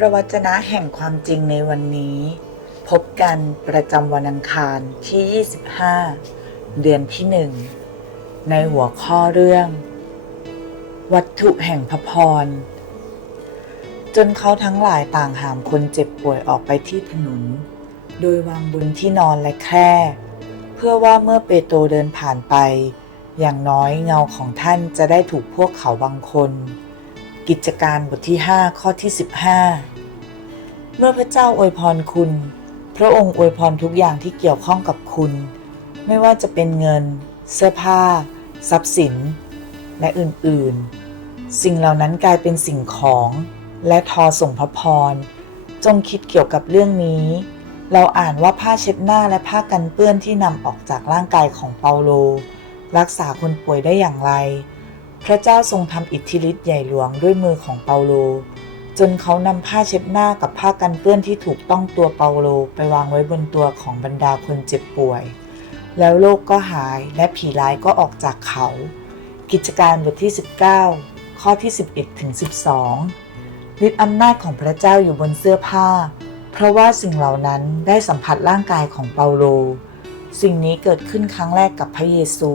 พระวจนะแห่งความจริงในวันนี้ พบกันประจำวันอังคารที่ 25 เดือนที่หนึ่งในหัวข้อเรื่อง วัตถุแห่งพระพร จนเขาทั้งหลายต่างหามคนเจ็บป่วยออกไปที่ถนน โดยวางบนที่นอนและแคร่เพื่อว่าเมื่อเปโตรเดินผ่านไป อย่างน้อยเงาของท่านจะได้ถูกพวกเขาบางคน กิจการบทที่ 5 ข้อที่ 15 เมื่อพระเจ้าอวยพรคุณ พระองค์อวยพรทุกอย่างที่เกี่ยวข้องกับคุณ ไม่ว่าจะเป็นเงิน เสื้อผ้า ทรัพย์สิน และอื่นๆ สิ่งเหล่านั้นกลายเป็นสิ่งของและทอส่งพระพร จงคิดเกี่ยวกับเรื่องนี้ เราอ่านว่าผ้าเช็ดหน้าและผ้ากันเปื้อนที่นำออกจากร่างกายของเปาโล รักษาคนป่วยได้อย่างไร พระเจ้าทรงทำอิทธิฤทธิ์ใหญ่หลวงด้วยมือของเปาโล จนเขานำผ้าเช็ดหน้ากับผ้ากันเปื้อนที่ถูกต้องตัวเปาโลไปวางไว้บนตัวของบรรดาคนเจ็บป่วย แล้วโรคก็หายและผีร้ายก็ออกจากเขา กิจการบทที่ 19 ข้อที่ 11ถึง12ฤทธิอำนาจของพระเจ้าอยู่บนเสื้อผ้า เพราะว่าสิ่งเหล่านั้นได้สัมผัสร่างกายของเปาโล สิ่งนี้เกิดขึ้นครั้งแรกกับพระเยซู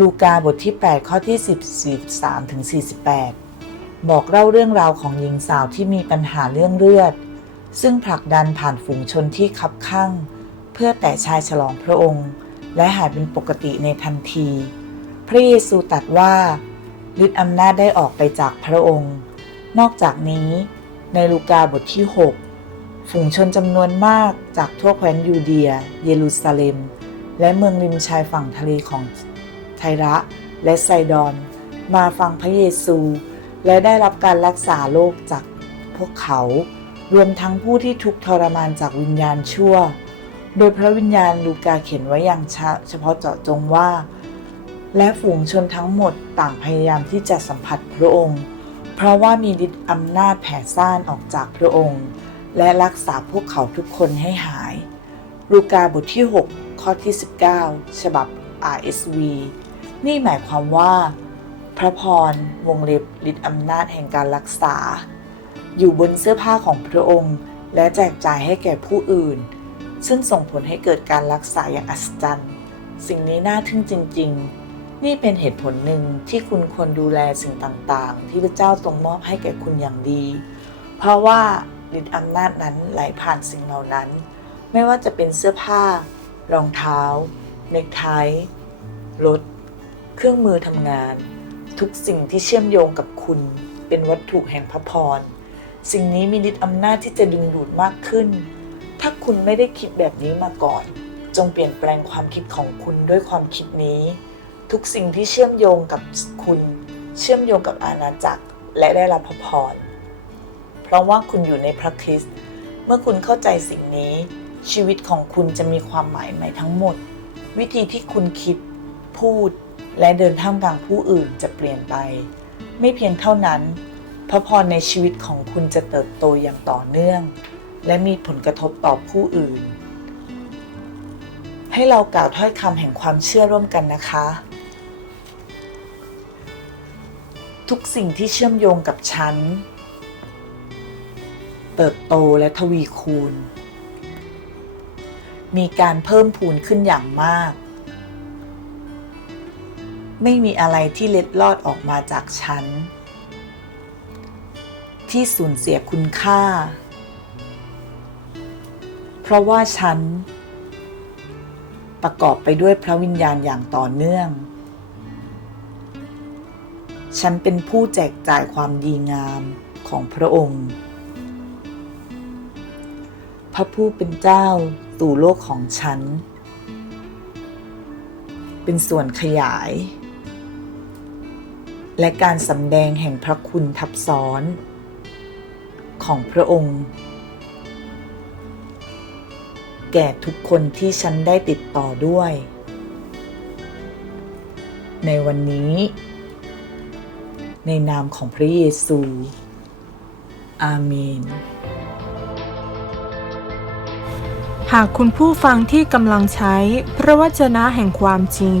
ลูกาบทที่ 8 ข้อที่ 10 43ถึง48 บอกเล่าเรื่องราวของหญิงสาวที่มีปัญหาเรื่องเลือด ซึ่งผลักดันผ่านฝูงชนที่คับข้างเพื่อแต่ชายฉลองพระองค์ และหายเป็นปกติในทันที พระเยซูตรัสว่าฤทธิอำนาจได้ออกไปจากพระองค์ นอกจากนี้ในลูกาบทที่ 6 ฝูงชนจำนวนมากจากทั่วแคว้นยูเดีย เยรูซาเล็ม และเมืองริมชายฝั่งทะเลของ ไทระและไซดอน มาฟังพระเยซู และได้รับการรักษาโรคจากพวกเขา รวมทั้งผู้ที่ทุกข์ทรมานจากวิญญาณชั่ว โดยพระวิญญาณลูกาเขียนไว้อย่างเฉพาะเจาะจงว่า และฝูงชนทั้งหมดต่างพยายามที่จะสัมผัสพระองค์ เพราะว่ามีฤทธิ์อำนาจแผ่ซ่านออกจากพระองค์ และรักษาพวกเขาทุกคนให้หาย ลูกาบทที่ 6 ข้อที่ 19 ฉบับ RSV นี่หมายความว่า พระพรวงเล็บฤทธิอำนาจแห่งการรักษา อยู่บนเสื้อผ้าของพระองค์ และแจกจ่ายให้แก่ผู้อื่น ซึ่งส่งผลให้เกิดการรักษาอย่างอัศจรรย์ สิ่งนี้น่าทึ่งจริง ๆ นี่เป็นเหตุผลหนึ่งที่คุณควรดูแลสิ่งต่างๆ ที่พระเจ้าทรงมอบให้แก่คุณอย่างดี เพราะว่าฤทธิอำนาจนั้นไหลผ่านสิ่งเหล่านั้น ไม่ว่าจะเป็นเสื้อผ้ารองเท้า เนคไทรถ เครื่องมือทำงาน ทุกสิ่งที่เชื่อมโยงกับคุณ เป็นวัตถุแห่งพระพร สิ่งนี้มีฤทธิ์อำนาจที่จะดึงดูดมากขึ้น ถ้าคุณไม่ได้คิดแบบนี้มาก่อน จงเปลี่ยนแปลงความคิดของคุณด้วยความคิดนี้ ทุกสิ่งที่เชื่อมโยงกับคุณ เชื่อมโยงกับอาณาจักร และได้รับพระพร เพราะว่าคุณอยู่ในพระคริสต์เมื่อคุณเข้าใจสิ่งนี้ ชีวิตของคุณจะมีความหมายใหม่ทั้งหมด วิธีที่คุณคิด พูด และเดินท่ามกลางผู้อื่นจะเปลี่ยนไป ไม่เพียงเท่านั้น พระพรในชีวิตของคุณจะเติบโตอย่างต่อเนื่อง และมีผลกระทบต่อผู้อื่น ให้เรากล่าวถ้อยคำแห่งความเชื่อร่วมกันนะคะ ทุกสิ่งที่เชื่อมโยงกับฉัน เติบโตและทวีคูณมีการเพิ่มพูนขึ้นอย่างมาก ไม่มีอะไรที่เล็ดลอดออกมาจากฉัน ที่สูญเสียคุณค่า เพราะว่าฉัน ประกอบไปด้วยพระวิญญาณอย่างต่อเนื่อง ฉันเป็นผู้แจกจ่ายความดีงามของพระองค์ พระผู้เป็นเจ้าสู่โลกของฉัน เป็นส่วนขยาย และการสำแดงแห่งพระคุณทับซ้อน ของพระองค์ แก่ทุกคนที่ฉันได้ติดต่อด้วย ในวันนี้ ในนามของพระเยซู อาเมน หากคุณผู้ฟังที่กำลังใช้พระวจนะแห่งความจริง